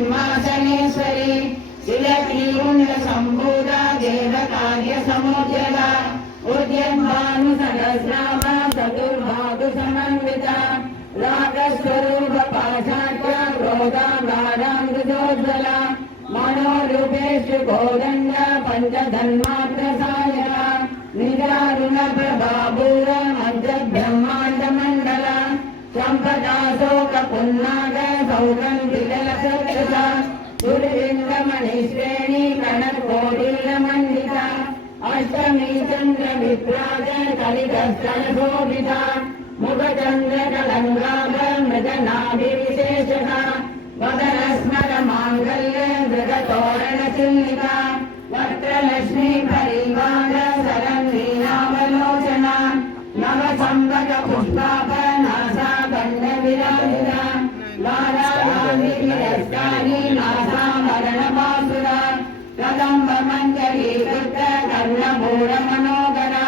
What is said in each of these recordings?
श्रीमत्सिंहासनेश्वरी शिलक्रीकुण्ड सम्भूता देवकार्य समुज्जला उद्यन्भानुसहस्राम चतुर्बाहु समन्विता रागस्वरूप पाशाच्य क्रोधागारामृतोज्ज्वला मनोरूपेषु कोदण्ड पञ्चधन्मात्रसायका निजारुण प्रभापूर मध्यब्रह्माण्डमण्डला सम्पदाशोक पुन्नाग सौगन्धिलसत्कृता दुर्विन्दमणिश्रेणी कणकोटिलमण्डिता अष्टमी चन्द्र विप्राज कलितस्थलशोभिता मुखचन्द्र कलङ्गाभ मृगनाभिविशेषका वदनस्मर माङ्गल्य मृगतोरणचिह्निका वक्त्रलक्ष्मी परिवार सरन्वीनावलोचना नवसम्भग पुष्पापनासा दण्डविराजिता वारागान्धिरस्तानि नासाभरणपासुरा कदम्बमञ्जरीकृत कर्णपूरमनोगरा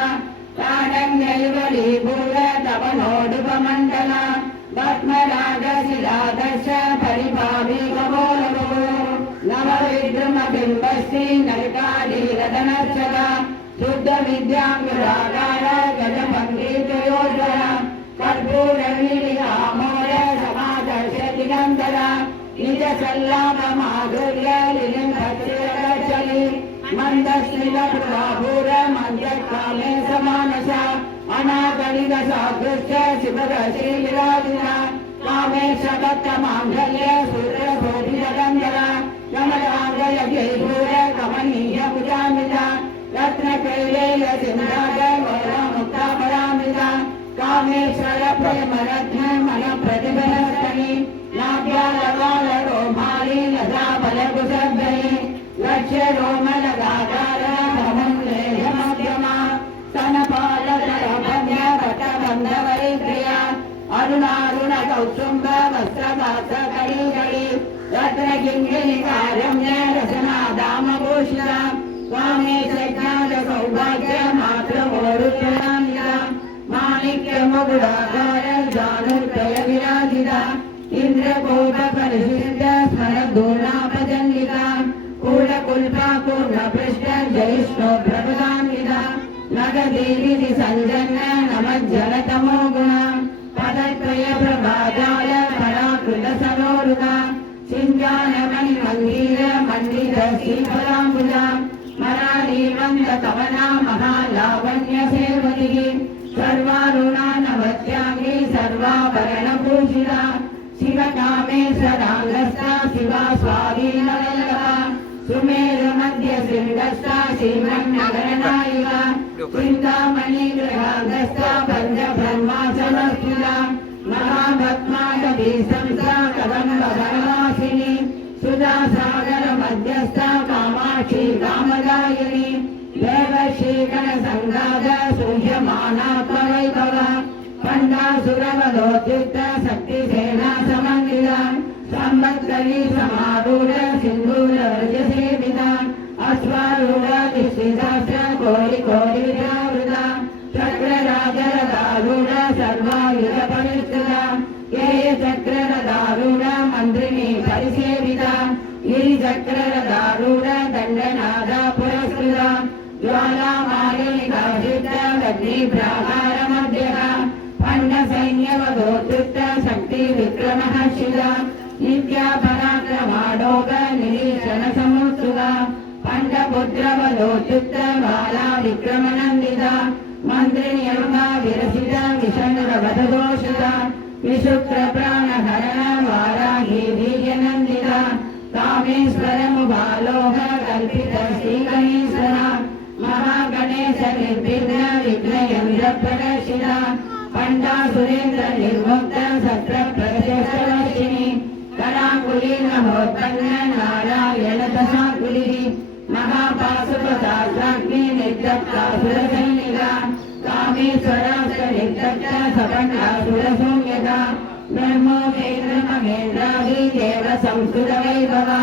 ताडङ्गयुगलीभूत तपनोडुपमण्डला पद्मरागशिलादर्श परिभाविकबोलभो नवविद्रुमबिम्बश्री नरकालीरदनर्चला शुद्धविद्याङ्गुराकार गजभङ्गीतयोज्वला कर्पूरवीर्यामोर समादर्शदिगन्धरा निजसल्लाभमाधुर्य लिलिम्भक्तिरचली मन्दस्मितप्रभापूर मध्यकामे समानसा अनाकलिदशाकृष्य शिवरश्रीविराजिता कामेशभक्तमाङ्गल्य सूत्रशोभितगन्धरा कमलाङ्गयजयपूर कमनीयभुजामिता रत्नकैलेय सिंहाग वरमुक्तापरामिता कामेश्वर प्रेमरत्न मनप्रतिभनस्तनि नाभ्यालवालरोमाली लताफलकुशब्दये लक्ष्यरोमलगाकार भवन्लेहमध्यमा स्तनपालकरभन्यवटबन्धवैक्रिया अरुणारुण कौसुम्ब वस्त्रवासकरीकरी रत्नकिङ्किणिकारम्य रसनादामभूषिता स्वामे सज्ञात सौभाग्य मात्रमोरुत्तरान्विता माणिक्यमुकुराकार जानुर्दय विराजिता इन्द्रकोपपरिषिद्ध स्मरदूर्णापजन्विता कूलकुल्पा पूर्णपृष्ठ जयिष्णो प्रभुदान्विता नगदेवी सञ्जन्न नमज्जलतमो गुणा पदत्रय प्रभाजाल पराकृत सरोरुका सिञ्जानमणि मन्दिर मण्डित श्रीफलाम्बुजा मरालीवन्द कवना महालावण्य सेवतिः सर्वारुणा नवत्याङ्गी सर्वाभरणभूषिता शिवकामेश्वराङ्गस्था शिवा स्वाधीनवल्लभा सुमेरुमध्य शृङ्गस्था श्रीमन्नगरनायिका चिन्तामणिगृहाङ्गस्था पञ्चब्रह्मासनस्थिता महाभक्माटवी संस्था कदम्बवनवासिनी सुधासागरमध्यस्था कामाक्षी कामदायिनी देवश्रीगणसङ्घात सूह्यमानात्मवैभवा पण्डासुरवधोद्युक्त शक्तिसेना समन्विता संवत्सरी समारूढ सिन्दूरवर्जसेविता अश्वारूढ दिष्टिशास्त्र कोटिकोटिविरावृता चक्रराजरथारूढ सर्वायुधपरिष्कृता केयचक्ररथारूढ मन्त्रिणी परिसेविता गिरिचक्ररथारूढ दण्डनादा पुरस्कृता ज्वालामालिकाशित वह्निप्राकारमध्यः पण्डसैन्यवधोद्युक्त शक्तिविक्रमः शिला नित्यापराक्रमाडोग निरीक्षणसमुत्सुका पण्डपुत्रवधोद्युक्त बाला विक्रमनन्दिता मन्त्रिण्यम्बा विरसित विषण्णवधदोषिता विशुक्रप्राणहरण वाराही वीर्यनन्दिता कामेश्वरमुबालोह कल्पित श्रीगणेश्वरा महागणेश निर्विघ्न विघ्नयन्द्रप्रदर्शिता पण्डासुरेन्द्र निर्मुक्त सत्रप्रत्यक्षवर्षिणी कराकुली नमोत्पन्न नारायण दशाकुलिः महापाशुपशास्त्राग्नि निर्दग्धासुरसैनिका कामेश्वरास्त्र निर्दग्ध सपण्डासुरसंज्ञका ब्रह्मोपेन्द्रमहेन्द्रादि देव संस्कृतवैभवा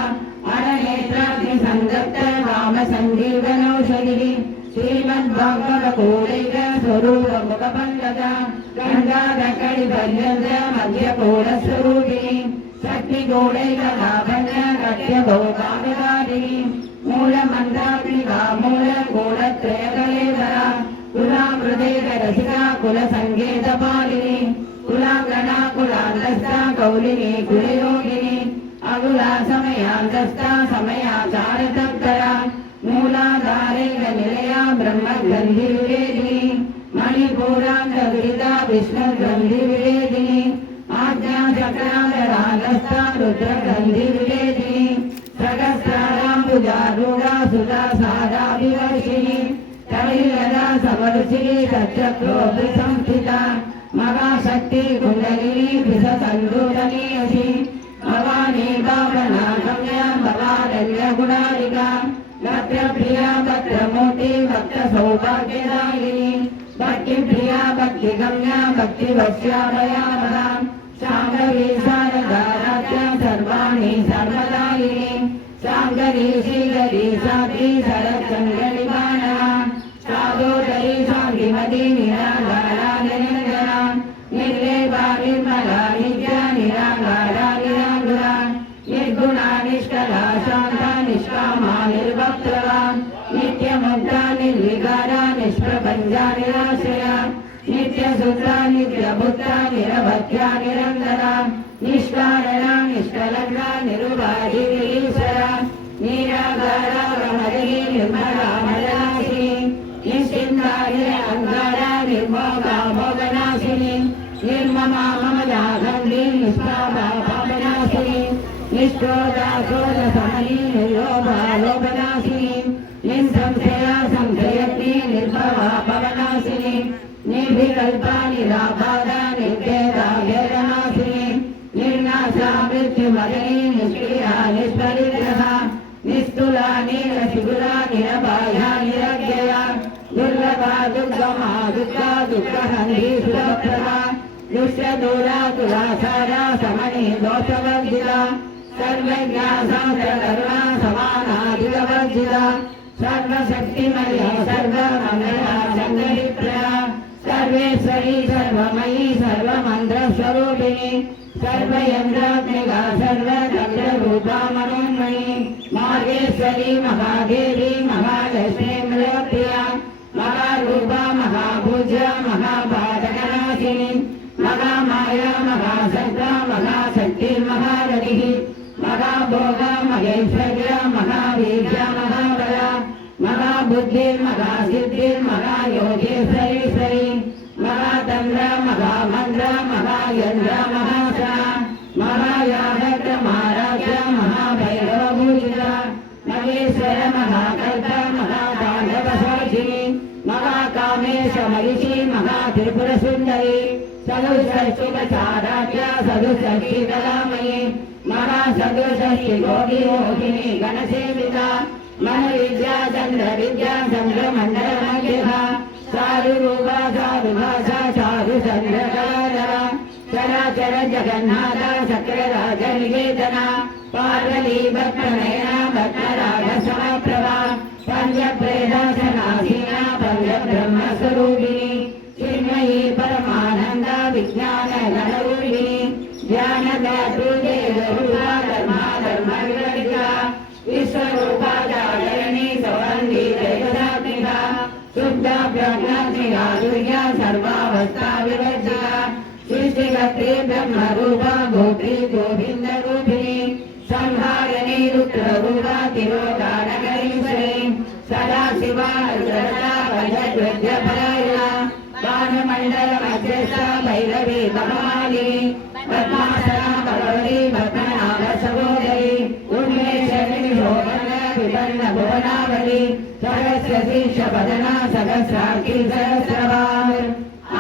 अरनेत्राग्निसन्दग्ध वामसञ्जीवनौषधिः श्रीमद्भागवतोदैक स्वरूपमुखपङ्कजा गङ्गाधकलिपर्यन्त मध्यकोणस्वरूपिणी भक्ति गौडैकलाभन्य कट्यभोगामिकारिणी मूलमन्त्रात्मिका मूलकूलत्रयकलेवरा कुलामृदेकरसिका कुलसङ्गीतपालिनी कुलाङ्गना कुलान्तस्था कौलिनी कुलयोगिनी अकुला समयान्तस्था समयाचारतत्परा मूलाधारेकनिलया ब्रह्मग्रन्थिविवेदिनी मणिपूरान्तविदिता विष्णुग्रन्थिविवेदिनी आज्ञाचक्रान्तरागस्था रुद्रग्रन्थिविवेदिनी सहस्राराम्बुजारूढा सुधा सारा विवर्षिणी कलिलदा समरुचिनी सचक्रोऽपि संस्थिता महाशक्ति कुण्डलिनी विससन्दूतनीयसी भवानी भावना गम्या भवारण्यगुणारिका भक्तप्रिया भक्तमूर्ति भक्त सौभाग्यदायिनी भक्तिप्रिया भक्तिगम्या भक्तिवश्याभयावदा शाङ्करी शारदाराध्या सर्वाणि सर्वदायिनी शाङ्करी श्रीकरी साध्वी शरच्चन्द्रनिवारणा साधोदरी शान्तिमती निराधारा निरञ्जना निर्लेपा निर्मला नित्या निराकारा निराकुला निर्गुणा निष्कला शान्ता निष्कामा निर्वक्त्रवा नित्यमुक्ता निर्विकारा निष्प्रपञ्चा निराश्रया नित्यसुता नित्यभुक्ता निरभक्त्या निरन्तरा निष्कारणा निष्कलङ्का निरुपाधिनीश्वरा निराकारा रमणी निर्मला मदनाशिनी निश्चिन्ता निरहङ्कारा निर्मोगा मोगनाशिनी निर्ममा ममदागन्धी निष्पापा पापनाशिनी निष्क्रोधा क्रोधशमनी निर्लोभा लोभनाशिनी निःसंशया संशयत्री निर्भवा भवनाशिनी निर्विकल्पा निराबाधा निर्भेदा भेदनाशिनी निर्नाशा मृत्युमदनी निष्क्रिया निष्परिग्रहा निस्तुला नीलशिखुला निरबाह्या निरज्ञया दुर्लभा दुर्गमा दुःखा दुःखहन्त्री सुरप्रभा दुष्यदूरा तुलासारा समनी दोषवर्जिता सर्वज्ञा शास्त्रकर्मा समानाधिकवर्जिता सर्वशक्तिमया सर्वमंगला शङ्करीप्रिया सर्वेश्वरी सर्वमयी सर्वमन्त्रस्वरूपिणी सर्वयन्त्रात्मिका सर्वतन्त्ररूपा मनोन्मयी मार्गेश्वरी महादेवी महालक्ष्मी मृगप्रिया महारूपा महाभुजा महापातकनाशिनी महामाया महासत्ता महाशक्ति महारथिः महाभोगा महेश्वर्या महावीर्या महाबला महाबुद्धिर्महासिद्धिर्महायोगेश्वरीश्वरी महातन्द्र महामन्त्र महायन्द्र महासा महायागत्र महाराजा महाभैरवभूषिता महेश्वर महाकल्प महाताण्डवसाक्षिणी महाकामेश महिषी महात्रिपुरसुन्दरी सदुषष्टिकचाराध्या सदुषष्टिकलामयी महासदुषष्टिगोपियोगिनी गणसेविता मनोविद्या चन्द्रविद्या चन्द्रमण्डलमध्यथा चारुरूपा चारुभाषा चारुचन्द्रकलाधरा चराचर जगन्नाथा चक्रराजनिकेतना पार्वती भक्तनयना भक्तरागसमप्रभा पञ्चप्रेदशनासीना पञ्चब्रह्मस्वरूपिणी चिन्मयी परमानन्दा विज्ञानगणरूपिणी ज्ञानदातृ देवरूपा धर्माधर्मविवर्जिता विश्वरूपा जागरणी सौरन्दी दैवतात्मिका शुद्धा प्रज्ञात्मिका दुर्या सर्वावस्था विवर्जिता सृष्टिकर्त्री ब्रह्मरूपा गोत्री गोविन्दरूपिणी संहारिणी रुद्ररूपा तिरोधानकरीश्वरी सदाशिवा रुद्रदा वज्रपरायणा भानुमण्डलमध्यस्था भैरवी भगवालिनी पद्मासना भगवती पद्मनाभ सहोदरी उन्मेषिणी शोभन विपन्न भुवनावली सहस्रशीर्षपदना सहस्रार्की सहस्रवार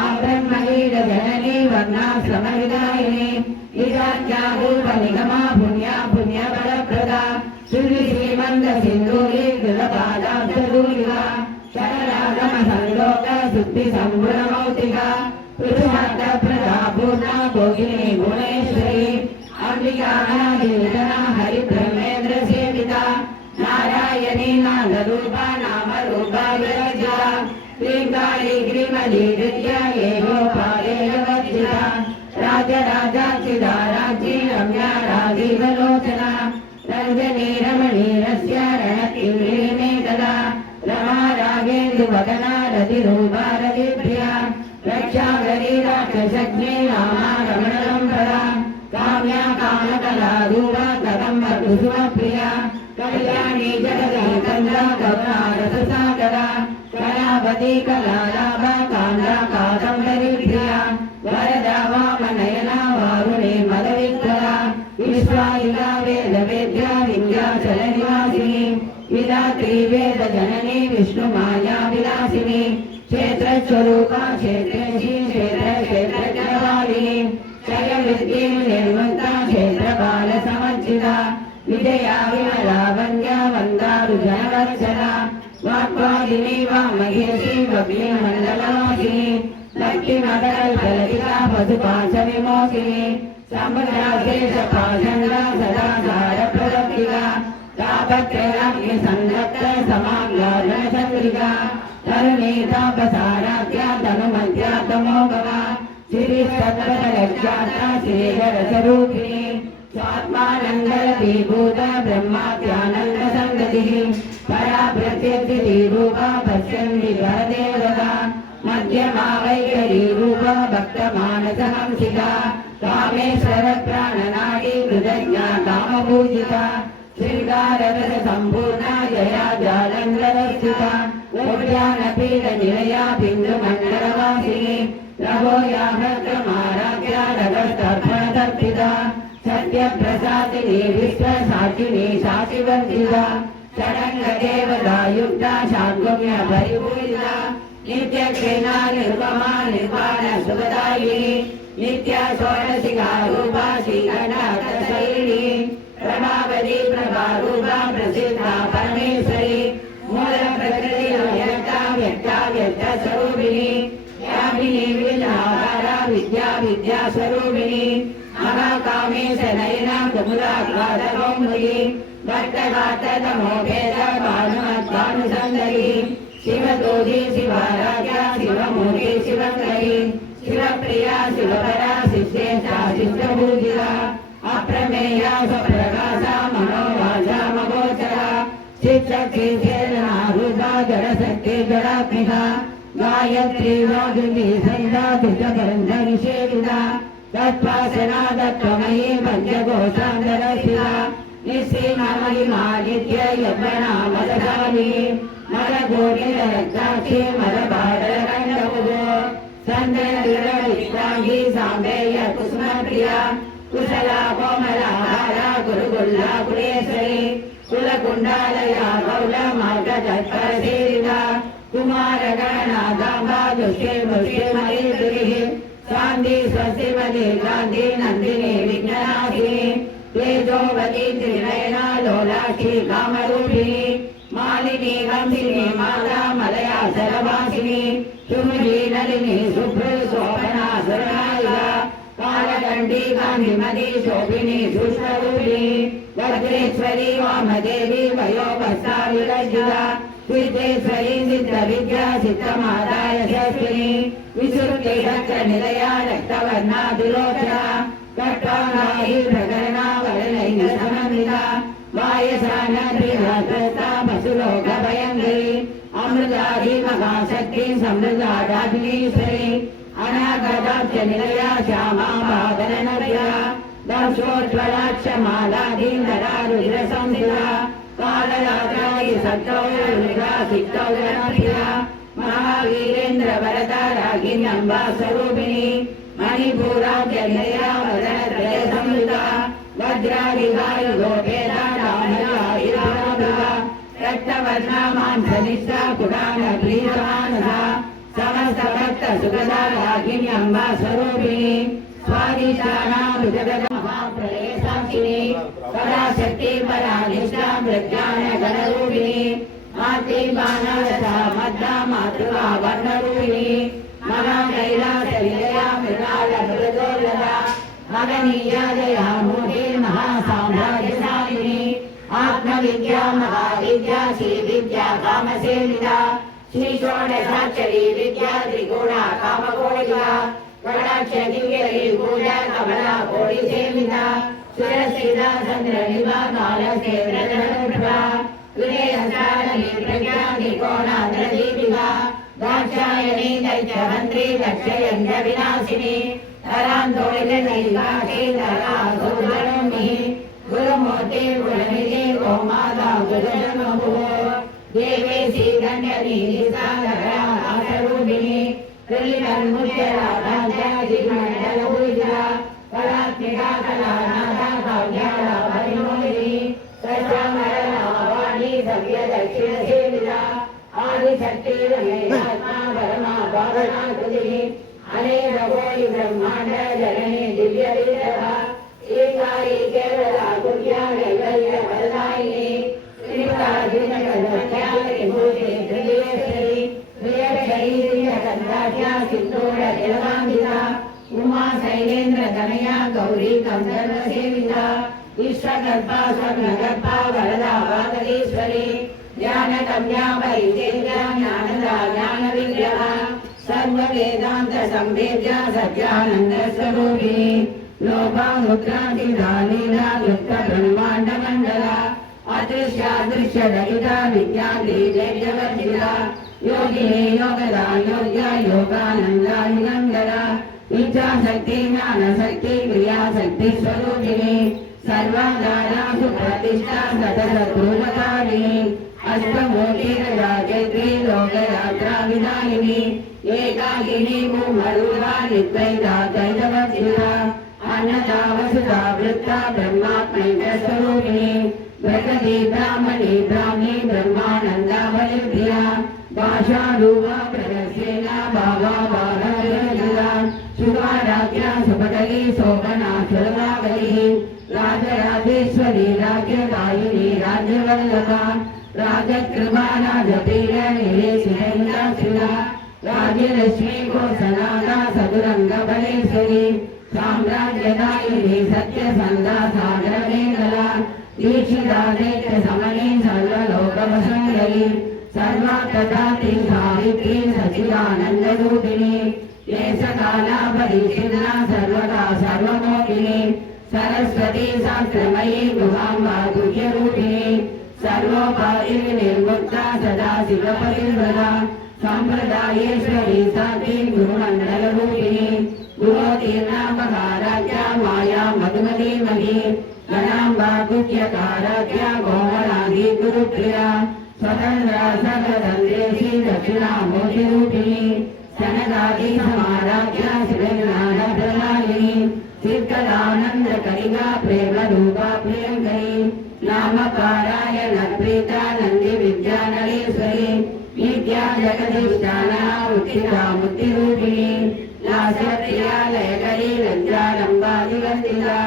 आब्रह्मलीड जननी वर्णाश्रमविदायिनी निजाज्ञारूपनिगमा पुण्या पुण्यबलप्रदा श्रीमन्द सिन्दूरी कृतपादाब्धदूलिका शररागमसल्लोक शुद्धिसम्भुरमौतिका पुरुषार्थप्रदा पूर्णा भोगिनी गुणेश्वरी अम्बिकानादिविदना हरिब्रह्मेन्द्रसेविता नारायणी नादरूपा नामरूपा विरजिता श्रीकाली ग्रीमदी विद्या एवोपादेयवर्जिता राजराजाचिदा राज्ञी रम्या राज रमणीरस्य रणकिरीमेकदा रमा रागेन्दुवदना रतिरूपा रतिप्रिया रक्षाकरी राक्षसज्ञे रामा रमणलम्बरा काम्या कामकला रूपा कदम्बकुसुमप्रिया कल्याणी जगदेकन्दा करुणा रससागरा कलावती कलालाभा कान्दा कादम्बरीप्रिया वरदा वामनयना वारुणे मदविक्रा विश्वायुगा वेदवेद्या विन्ध्याचलनिवासिनी विधात्री वेदजननी विष्णुमाया विलासिनी क्षेत्रस्वरूपा क्षेत्रेशी क्षेत्रक्षेत्रज्ञवालिनी क्षयवृत्तिं निर्मन्ता क्षेत्रबालसमर्जिता विजया विमलावन्या वन्दारुजनवत्सला वाक्वादिनी वामहेशी वग्निमण्डलवासिनी लक्ष्मीमकल्पललिता पशुपाशविमोचिनी सम्पदाशेषपाषण्डा सदाचारप्रदत्तिका तापत्रयाग्निसन्दप्त समाग्लार्णचन्द्रिका तरुणी तापसाराख्या तनुमध्या तमोगवा श्रीस्तत्पदलक्ष्याता श्रीधरस्वरूपिणी स्वात्मानन्दविभूता ब्रह्मात्यानन्दसङ्गतिः परा प्रत्यक्षिरूपा पश्यन्ति परदेवता मध्यमा वैखरी रूपा भक्तमानसहंसिका कामेश्वरप्राणनाडी कृतज्ञा कामपूजिता श्रृङ्गाररससम्पूर्णा जया जालन्धरस्थिता उद्यानपीठनिलया बिन्दुमण्डलवासिनी रघोयाभद्रमाराध्या रगस्तर्पणतर्पिता सत्यप्रसादिनी विश्वसाक्षिणी शाशिवर्जिता षडङ्गदेवतायुक्ता शार्गम्यपरिपूजिता नित्यक्रीडा निर्ममा निर्वाण सुखदायिनी नित्या षोडशिका रूपा श्रीकण्ठाक्षशैली प्रभावती प्रभारूपा प्रसिद्धा परमेश्वरी मूलप्रकृति व्यक्ता व्यक्ता व्यक्तस्वरूपिणी व्यापिनी विद्याधारा विद्या विद्यास्वरूपिणी महाकामेश नयना कुमुदाग्वादकौमुदी भट्टघाततमोभेद भानुमद्भानुसन्दरी शिवदोषी शिवाराध्या शिवमूर्ति शिवकरी शिवप्रिया शिवपरा शिष्येशा शिष्यपूजिता अप्रमेया स्वप्रकाशा मनोवाचा मगोचरा शिक्षकी रूपा जडशक्ति जडात्मिका गायत्री वाग्मी सन्धा दुष्टबन्धनिषेविता तत्पासना दत्तमयी पञ्चकोशान्तरशिला निःसीमहिमादित्य यवना मदशालिनी मदकोटिरक्ताक्षी मदबादलकण्डमुदो सन्दनविरविक्राङ्गी साम्बेय कुसुमप्रिया कुशला कोमला बाला गुरुगुल्ला कुलेश्वरी कुलकुण्डालया कौलमार्गतत्परसेविता कुमारगणनादाम्बा दुष्टे मुष्टे मरीतिरिः शान्ति स्वस्तिमती गान्धी नन्दिनी विघ्ननाशिनी तेजोवती त्रिनयना लोलाक्षी कामरूपिणी मालिनी हंसिनी माला मलया सरवासिनी सुमजी नलिनी शुभ्र शोभना सुरनायिका कालदण्डी गान्धिमती शोभिनी सुष्वरूपिणी वज्रेश्वरी वामदेवी वयोभस्ता विलज्जिता सिद्धेश्वरी सिद्धविद्या सिद्धमादाय शस्त्रिणी विशुद्धि निलया रक्तवर्णा दुलोचना कट्टाङ्गायि प्रकरणा वरनैः समन्विता वायसानप्रियहस्ता पशुलोकभयङ्करी अमृतादि महाशक्ति समृद्धा राजनीश्वरी अनागताब्ज निलया श्यामा बादनप्रिया दर्शोज्ज्वलाक्षमालाधीन्दरा रुद्रसंस्थिता कालरात्रायि सत्तौ रुद्रा सिक्तौ जनप्रिया महावीरेन्द्र वरदा रागिण्यम्बा स्वरूपिणी मणिपूराज्यलया वदनत्रय संयुता वज्रादिवायुगोपेदा रामयायुराभिवा रक्तवर्णा मांसनिष्ठा कुडानप्रीतमानसा समस्तभक्त सुखदा रागिण्यम्बा स्वरूपिणी स्वादिष्ठानामृतगमहाप्रलय साक्षिणी पराशक्ति परानिष्ठा प्रज्ञानगणरूपिणी मातृबाणरसा मद्दा मातृका वर्णरूपिणी महाकैलासविलया मृणालमृदोर्लदा मगनीया जया मूर्ति महासाम्राज्यशालिनी आत्मविद्या महाविद्या श्रीविद्या कामसेविता श्रीषोडशाक्षरी विद्या त्रिगुणा कामकोटिका कटाक्ष दिव्यरी पूजा कमला कोटिसेविता शिरस्थिता चन्द्रनिभा कालक्षेत्रधनुप्रभा विजयसारणी प्रज्ञादिकोणाद्रदीपिका दाक्षायणी दैत्यहन्त्री दक्षयन्त्रविनाशिनी तरान्तोलितैकाशीतरासुरधनुर्मिः गुरुमूर्ति गुरुनिधि गोमाता गुरुजन्मभुवो देवी श्रीगण्डनी सागरा आसरूपिणी त्रिलितन्मुच्यराधाध्यादिमण्डलभूषिता कलात्मिका कलानाथा काव्याला परिमोहिनी सचामरणावाणी सव्यदक्षिणसेविता आदिशक्तिरमेयात्मा परमा पावनाकृतिः अनेककोटि ब्रह्माण्ड जननी दिव्यविग्रहा एकाई केवला कुर्या कैवल्यवरदायिनी त्रिपुरार्जुनकलक्ष्यादिभूते त्रिदिवेश्वरी प्रियक्षरी दिव्यकन्दाख्या सिन्दूरजलवान्विता उमा शैलेन्द्रतनया गौरी कंसर्वसेविता विश्वकल्पा स्वर्णकल्पा वरदा वागलीश्वरी ज्ञानगम्या परिचेद्या ज्ञानदा ज्ञानविग्रहा सर्ववेदान्त संवेद्या सत्यानन्दस्वरूपिणी लोभामुद्रान्तिदा लीला युक्त ब्रह्माण्डमण्डला अदृश्यादृश्यरहिता विद्याग्रीजयवर्जिता योगिनी योगदा योग्या योगानन्दा युगन्धरा इच्छाशक्ति ज्ञानशक्ति क्रियाशक्ति स्वरूपिणी सर्वाधारा सुप्रतिष्ठा सततपूर्वकारिणी अष्टमूर्तिरजायत्री लोकयात्रा विदायिनी एकाकिनी भूमरूपा नित्यैता दैववत्सिता अन्नदा वसुधा वृत्ता ब्रह्मात्मैक स्वरूपिणी प्रकृति ब्राह्मणी ब्राह्मी ब्रह्मानन्दा बलिप्रिया भाषारूपा प्रदर्शेना भावा भागवता शुभाराध्या सुपटली शोभना सुरभावली राजराजेश्वरी राज्यदायिनी राज्यवल्लभा राजकृपा राजपीड निवेशिता राज्यलक्ष्मी कोसलादा सदुरंग बलेश्वरी साम्राज्यदायिनी सत्यसन्धा सागरमेखला दीक्षिता नेत्र समनी सर्वलोकवसुन्धरी सर्वात्तदाति सावित्री सच्चिदानन्दरूपिणी लेशकाला परिचिन्ना सर्वदा सर्वमोहिनी सरस्वती शास्त्रमयी गुहाम्बा तुल्यरूपिणी सर्वोपाधि निर्मुक्ता सदा शिवपरिव्रता संप्रदायेश्वरी सात्वी गुरुमण्डलरूपिणी गुरोतीर्णा महाराज्या माया मधुमतीमही गणाम्बा गुह्यकाराध्या गोमलादी गुरुप्रिया स्वतन्त्रा सर्वतन्त्रेशी दक्षिणामूर्तिरूपिणी सनकादी समाराध्या श्रीज्ञानप्रदायिनी सिद्धदानंद कलिगा प्रेम रूपा प्रियंकरी नाम पारायण प्रीता नंदी विद्यानलेश्वरी विद्या जगदीष्टाना उत्थिता मुक्तिरूपिणी लास्यप्रिया लयकरी लज्जालंबा दिवन्दिता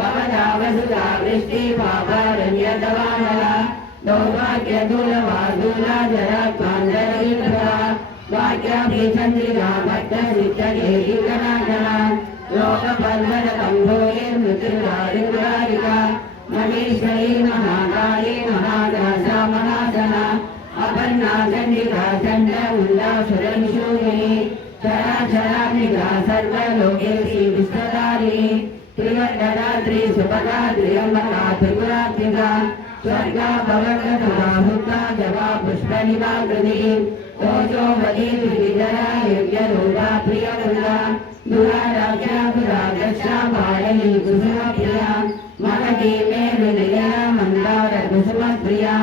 भवदा वसुधा वृष्टि पापारण्यतवानला दौर्भाग्यदूलवादूला जरात्मान्दरीभ्रा वाक्याभिचन्द्रिका भक्तसिद्धदेहिकनाशना लोकपर्वतकम्भोये मृत्युरारिका महेश्वरी महाकाली महादासा महासना अपर्णा चण्डिका चण्ड उल्लासुरनिशूलिनी चराचरात्मिका सर्वलोकेशी विश्वधारिणी त्रिवड्डरात्रि सुभगात्रि अम्बका त्रिपुरात्मिका स्वर्गा भवगतुरा हुता जवा पुष्पनिवाकृतिः ओजोवती विविधरा योग्यरूपा प्रियवृन्दा दुराराज्या दुरादक्षा बालिनी कुसुमप्रिया महती मेरुनिलया मन्दार कुसुमप्रिया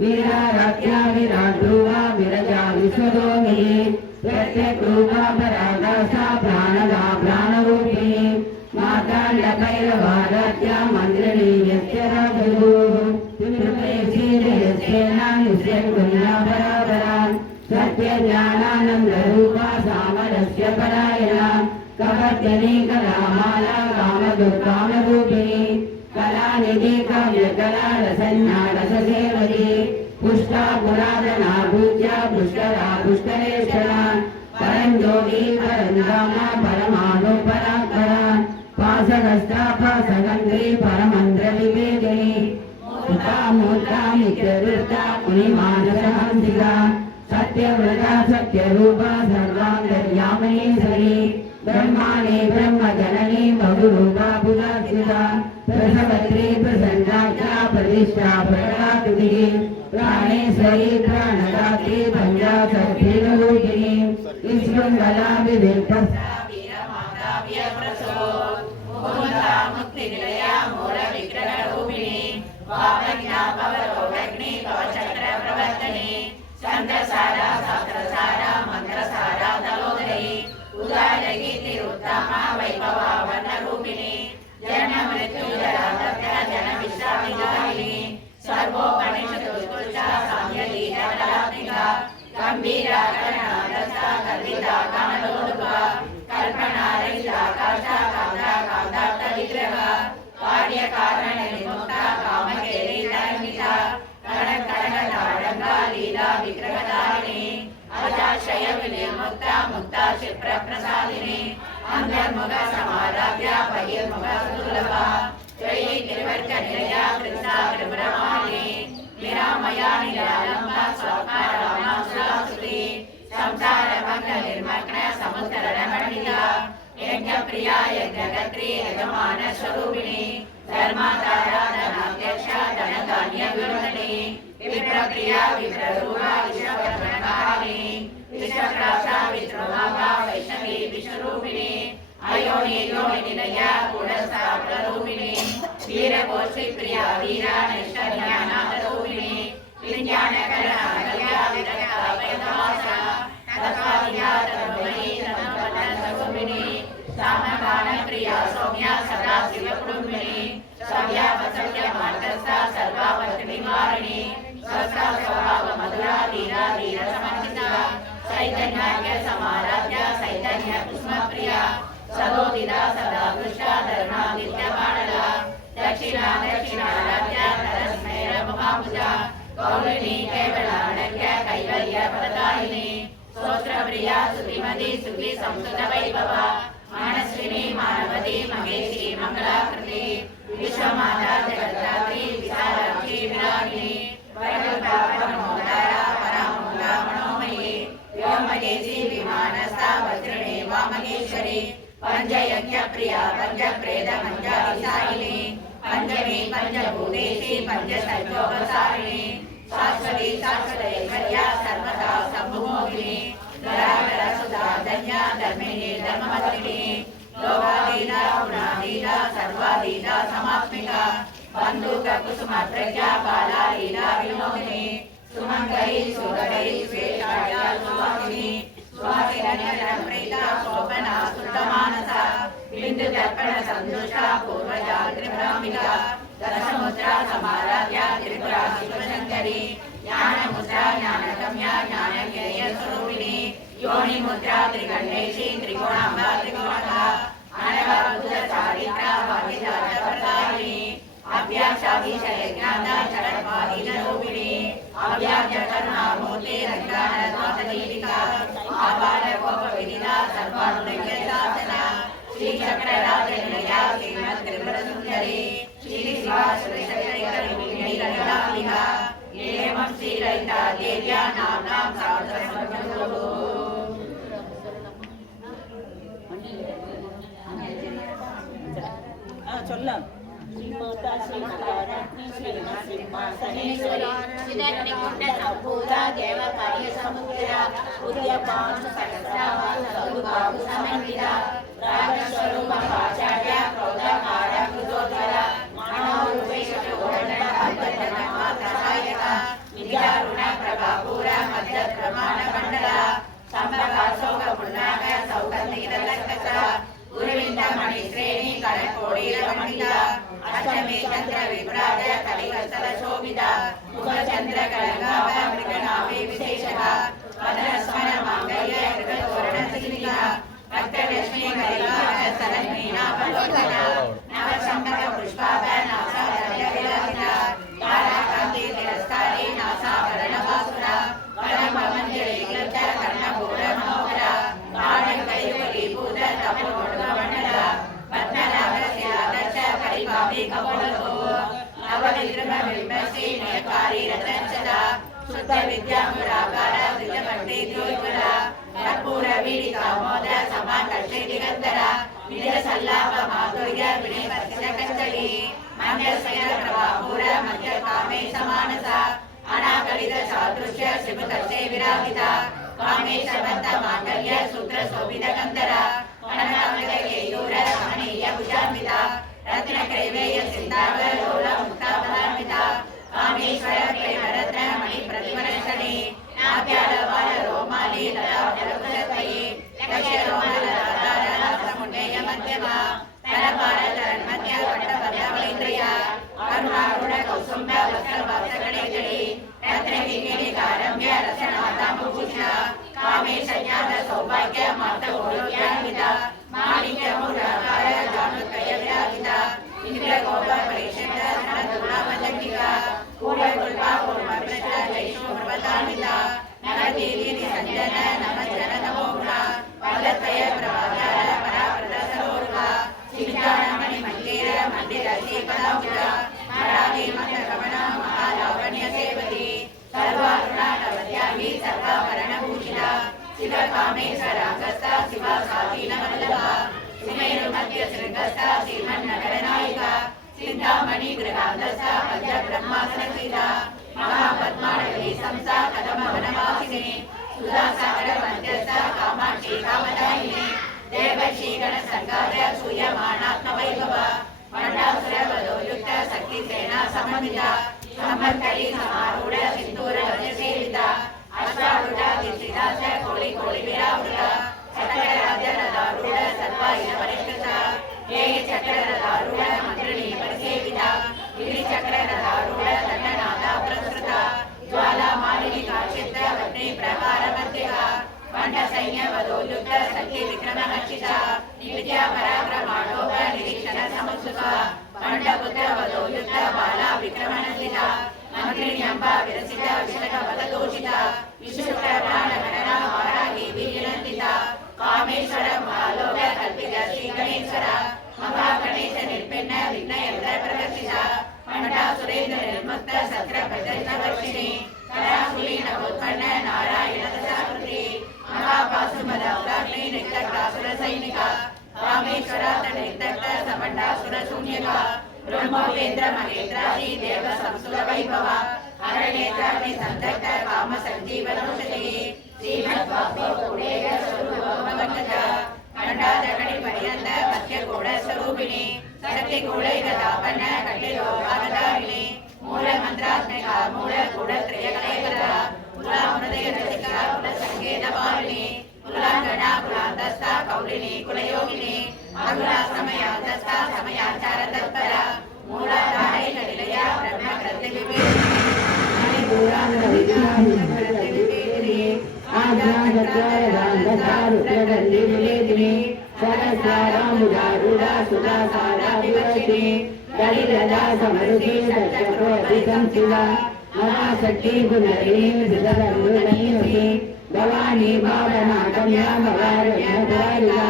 वीराराध्या विराट्रूपा विरजा विश्वदोमिनी प्रत्यग्रूपा परागासा प्राणदा प्राणरूपिणी माताण्डभैरवाराध्या मन्त्रिणी यस्य राजगुरुः सत्यज्ञानानन्दरूपा सामरस्य परायणा कवत्यनी कलामाला कामदुर्कामरूपिणी कलानिधि काव्यकला रसन्या रससेवरी पुष्टा पुरातना पूज्या पुष्करा पुष्करेश्वरा परञ्जोगी परन्धामा परमाणुपरात्परा पासहस्ता पासगन्त्री परमन्त्रविवेदिनी मूर्ता नित्यवृत्ता मुनिमानसहंसिका सत्यव्रता सत्यरूपा सर्वान्तर्यामिनीश्वरी ब्रह्माणि ब्रह्मजननी बहुरूपा बुधार्चिता गायत्री प्रसन्नाख्या प्रतिष्ठा प्रणराकृतिः प्राणेश्वरी प्राणदात्री पंचाशक्तिरूपिणी विश्वंगला विवेकस्था वीरमाता व्यप्रसो मुकुन्दा मुक्तिनिलया मूलविग्रहरूपिणी वामज्ञा भवरोगग्नि भवचक्रप्रवर्तनी छन्दसारा शास्त्रसारा मन्त्रसारा दलोदरी उदारगीतिरुत्तमा वैभवा वर्णरूपिणी जनमृत्युजरातप्य जनविश्रामिदायिनी सर्वोपनिषदुत्कृष्टा साम्यलीलकलात्मिका गम्भीरा करुणादस्ता कल्पिता कामलोलुपा कल्पनारहिताकाशा कान्ता कान्तार्थविग्रह कार्यकारणनिर्मुक्ता कामकेलीधर्मिता कणकणकताडङ्गा लीला विग्रहधारिणी अजाशय विनिर्मुक्ता मुक्ता क्षिप्रप्रसादिनी अंतर्मुख समाराध्या बहिर्मुख सुलभा जयी गिरिवर्गनिलया कृष्णा त्रिपुरमालिनी निरामया निरालम्बा स्वात्मा रामा सुरासुती संसार भंग निर्मग्न समुद्रण मंडिता यज्ञ प्रिया यज्ञगत्री यजमान स्वरूपिणी धर्माधारा धनाध्यक्षा धनधान्य विवर्धनी विप्रक्रिया विप्ररूपा विश्वकर्मकारिणी विश्वक्रासा विष्णुभावा वैष्णवी विष्णुरूपिणी अयोनि योनि निलया गुणस्था प्ररूपिणी वीरगोष्ठी प्रिया वीरा नैष्ठज्ञानारूपिणी विज्ञानकरणा विरक्ता वेदवासा तत्त्वादिया तन्मयी तन्मयी सामगान प्रिया सौम्या सदा शिवकुटुम्बिनी सव्या वसव्य मार्गस्था सर्वापत्तिनिवारिणी स्वस्था स्वभाव मधुरा धीरा धीर समन्विता चैतन्य समाराध्या चैतन्य कुसुमप्रिया सदोदिता सदा दृष्टा धर्मादित्य पाडला दक्षिणा दक्षिणाराध्या तरस्मेर महाभुजा गौरिणी केवलानन्य कैवल्य प्रदायिनी स्तोत्रप्रिया सुतिमती सुखी संस्कृत वैभवा मानस्विनी मानवती महेशी मंगलाकृति विश्वमाता जगद्धात्री विशालाक्षी विरागिनी वैकुंठा परमोदारा परामोदा मनोमयी व्योमकेशी विमानस्था वज्रणे वामकेश्वरी पंचयज्ञ प्रिया पंचप्रेद पंचाधिशायिनी पंचमी पंचभूतेशी पंचसंयोगसारिणी शाश्वती शाश्वतैश्वर्या सर्वदा सम्भोगिनी धराधर सुधा धन्या धर्मिणी धर्मवतिनी लोकाधीना गुणाधीना सर्वाधीना समात्मिका बंधुक कुसुम प्रज्ञा बाला लीला विनोदिनी सुमंगली सुगरी श्वेताया सुवासिनी स्वासिनीप्रीता शोभना सुतमानसा बिंदु दर्पण संतुष्टा पूर्वजा त्रिभ्रामिका दशमुद्रा समाराध्या त्रिपुरा शिवशंकरी ज्ञान मुद्रा ज्ञानगम्या ज्ञानज्ञेय स्वरूपिणी योनि मुद्रा त्रिगणेशी त्रिगुणांबा त्रिगुणा अनवबुद्ध चारित्रा भाग्यजात प्रदायिनी अभ्यासाभिषयज्ञाता चरणवादीन रूपिणी अव्याज्य करुणामूर्ति रंगानद्वादीपिका आबालकोपविदिता सर्वानुज्ञासना श्रीचक्रराजनिलया श्रीमत्त्रिपुरसुन्दरी श्रीशिवा श्रीशक्तिकरिणीललिताम्बिका एवं श्रीललिता देव्या नाम्नां साधुसमर्पणो चलना श्रीमाता श्रीमहाराज्ञी श्रीमत्सिंहासनेश्वरी श्रीनिकुंड संपूजा देवकार्य समुद्रा उद्यपान सहस्रावान सदुबाहु समन्विता राजस्वरूप आचार्य क्रोधकार कृतोज्वला मानवरूपेशोदण्ड अद्भुतनामा सहायका विद्यारुण प्रभापूर मध्य प्रमाण मंडला संप्रकाशोक पुण्णाग सौगंधिकलक्षक गुरुविंद मणि श्रेणी कणकोड़ी रमणिता अष्टमी चंद्र विभ्राज कलिवत्सल शोभिता मुख चंद्र कलंगाभ मृगनाभि विशेषका वदनस्मर मांगल्य कृतोरण सिलिका भक्तलक्ष्मी कलिकाज सरन्मीना पलोचना नवशंकर पुष्पाभ नासा दण्डविलासिता ताराकांति तिरस्कारी नासाभरण भासुरा वनममंजलि क्लब्ध कर्णपूर मनोहरा ताडकैवलीभूत तपोर्णमण्डला पद्मनाभस्यादर्श परिभावि कपोलको नवविग्रहबिम्बश्री नयकारी रतनचला शुद्ध विद्यामुराकार द्विजभक्ति द्योज्वला कर्पूर वीडिता मोद समाकर्षि दिगंधरा विजय सल्लाभ माधुर्य विनयवर्तित कञ्चली अंगशयन प्रभापूर मध्य कामेश मानसा अनाकलित सादृश्य शिवकर्षे विराजिता कामेश बद्ध मांगल्य सूत्र शोभित गंधरा अननामृत केयूर कमनीय भुजान्विता रत्न क्रैवेय सिंधाव लोल मुक्ता बलान्विता कामेश्वर प्रेमरत्न मणि प्रतिवर्षणे नाभ्याल बाल रोमाली लता जलकुलत्वयी लक्ष्य रोमल लतार समुन्नय मध्यमा तलपार तन्मध्य पट्टबद्धवलेन्द्रिया करुणारुण कौसुम्भ वस्त्र वत्सगणे जडी रत्न किरीटी कारम्य रसनाताम्बुभूषा कामेश ज्ञात सौभाग्य मात गोलोक्यान्विता माणिक्य मूलाकार जानुत्कय विराजिता इंद्रगोप परिषद धनदुर्गावजंगिका कूलगुल्पा कूर्मभ्रष्ट जैशोर्वतान्विता नरदेवी निसंजन नमज्जन नमोघा पदत्रय प्रभाकार परावृत सरोरुहा शिवजानमणि मंदिर मंदिर श्रीपदामुजा मराठी मंत्रगमन महालावण्य सेवती सर्वारुणानवद्यागी सर्वाभरणभूषिता शिवकामेश्वरागस्ता शिवा स्वाधीनवल्लभा सुमेरु मध्य शृंगस्ता श्रीमन्नगरनायिका सिंधामणि गृहाधस्ता पद्मब्रह्मासनसीता महापद्माडवी संसा कदमवनवासिनी सुधासागर मध्यस्था कामाक्षी कामदायिनी देवर्षि गणसंगाद्य सूयमानात्मवैभव मंडासुरवधोयुक्त शक्तिसेना समन्विता संवत्करी समारूढ़ सिंदूर सेविता अश्वारूढ़ कीर्तिदास कोळि कोळि विरावृता चक्रराज्य रथारूढ़ सर्वायुध परिष्कृता हेय चक्र रथारूढ़ मंत्रिणी परिसेविता गिरि चक्र रथारूढ़ दंडनादा प्रसृता ज्वाला मालिनी काक्षिप्त अग्नि प्रकार मध्यगा पंड सैन्य वधोयुक्त शक्ति विक्रम रक्षिता विद्या पराक्रमाणोग निरीक्षण समुत्सुका पंडपुत्र वधोयुक्त बाला विक्रम नंदिता मंत्रिणी अंबा विरसित विष्णुक वददोषिता विष्णुकर प्राण गणना वारागी वीर्यनंदिता कामेश्वर महालोक कल्पित श्री गणेश्वर महागणेश निर्भिन्न विघ्न यंत्र प्रदर्शिता पंडा सुरेंद्र निर्मुक्त सत्र प्रदर्शन वर्षिणी कराकुली नवोत्पन्न नारायण दशाकृति महापाशुपदाग्नि नित्यग्रासुर सैनिका कामेश्वरात निर्दग्ध समण्डासुर शून्यका ब्रह्मोपेन्द्र महेन्द्रादि देव संसुर वैभव हरणेत्राग्नि संदग्ध काम संजीवनौषधि श्रीमद्वाग्नि कुलेग स्वरूपमवगत खंडादकणि पर्यंत मध्य गूढ़ स्वरूपिणी शक्ति गूढ़ैक दापन्न कटिलोभागदारिणी मूल मंत्रात्मिका मूल गूढ़ त्रयकलेकरा कुला हृदय रसिका कुल संकेत पालिनी कुलांगना कुलांतस्था कौलिनी कुलयोगिनी अकुला समयांतस्था समयाचार तत्परा मूलाधारे निलया ब्रह्म ग्रंथि विवेकिनी पुराण ग्रंथि विवेकिनी आज्ञाचक्रारुद्रगंधि विवेकिनी सहस्रारामुदारूढ़ा सुधासारा विवर्षिणी गलिलदा समरुचि सचक्रोऽधिसंशिवा महाशक्ति गुणरिणी विदधर्मणीयसी भवानी भावनागम्या भवारण्यधारिका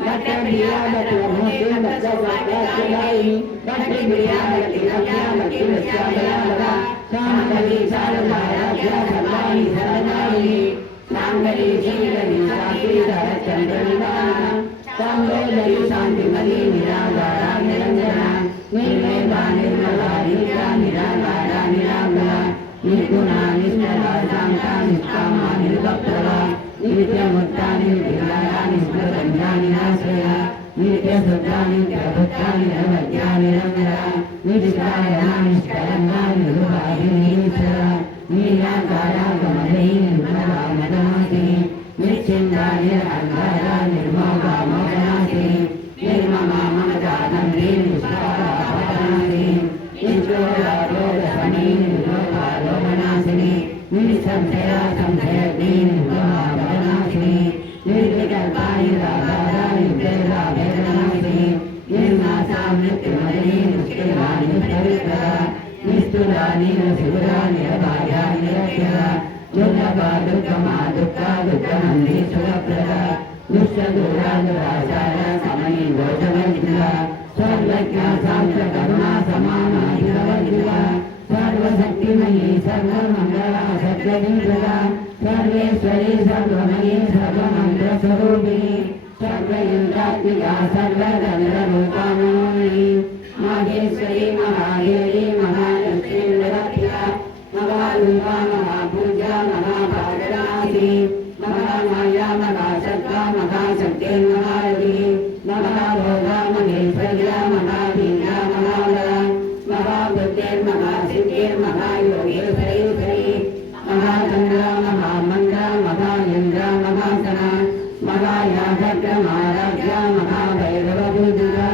भट्टप्रिया भट्टमूर्ति भट्टस्वागताई भट्टप्रिया भट्टिरम्या भट्टिविश्वाभयाभवा शांकरी शारदाराध्या सर्वाणि सर्वदायिनी शांकरी श्रीकरी शांति धरचंद्रनिधाना शांगोदरी शांतिमती निराधारा निरंजना निर्मेधा निर्मला नित्या निराधारा निरामला निर्गुणा निष्कला शांता निष्कामा निर्वक्त्रवा नित्यमुक्ता निर्विलया निष्प्रगंधा निराश्रया नित्यशुद्धा नित्यभुक्ता निरवध्या निरंजरा निष्कारणा निष्कलंगा निर्वाहिनीश्वरा निराकारा गमने निर्मला मदनासिनी निश्चिन्ता निरहंकारा निर्मोहा मोहनासिनी निर्ममा ममता नम्री निष्कारा पतनासिनी निष्ठोरा रोगशमनी निर्लोका लोभनासिनी निसंशया संशयग्नि निर्मोहा भवनासिनी निर्विकल्पा निराकारा निर्भेदा वेदनासिनी निर्नाशा मृत्युमयी निष्क्रिया निष्पवित्रा निष्ठुरा निरसिपुरा निरभाया निरक्षरा दुर्लभा दुर्गमा दुःखा दुःखनन्दी सुरप्रदा दुष्टदूरा दुराचारा समयी भोजवन्दिता सर्वज्ञा शांत करुणा समाना हितवन्दिता सर्वशक्तिमयी सर्वमंगला सत्यनिर्भरा सर्वेश्वरी सर्वमयी सर्वमंत्रस्वरूपिणी सर्वयुक्तात्मिका सर्वगन्धरूपामणि माहेश्वरी महादेवी महालक्ष्मी नवप्रिया महारूपा महापूजा महाभागनाशिनी महामाया महासत्ता महाशक्ति महारथी महाभोगा महेश्वर्या महावीर्या महाबला महाबुद्धिर्महासिद्धिर्महायोगेश्वरीश्वरी महाचंद्रा महामंद्रा महाइंद्रा महासना महायाभद्रमाराध्या महाभैरवपूजिता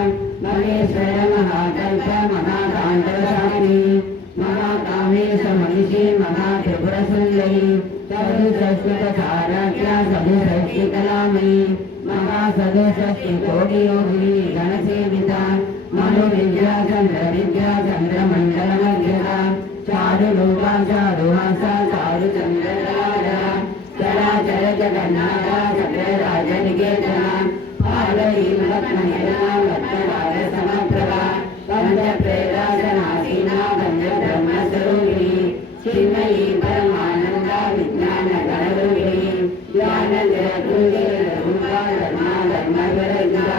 महेश्वर महाकल्प महाकांतशालिनी महाकामेश महिषी महात्रिपुरसुंदरी सर्वसंस्कृतसाराध्या सविषष्टिकलामयी महासदुषष्टिकोटियोगिनी गणसेविता मनोविद्या चंद्रमंडलमध्यता चारुरूपा चारुहासा चारुचंद्रकलाधरा चराचर जगन्नाथा चक्रराजनिकेतना पालयीं भक्तनिधना भक्तराजसमप्रभा पंचप्रेरासनासीना पंचब्रह्मस्वरूपिणी चिन्मयी परमानन्दा विज्ञानगणरूपिणी ज्ञानजयरूपा धर्मा धर्मवरजिता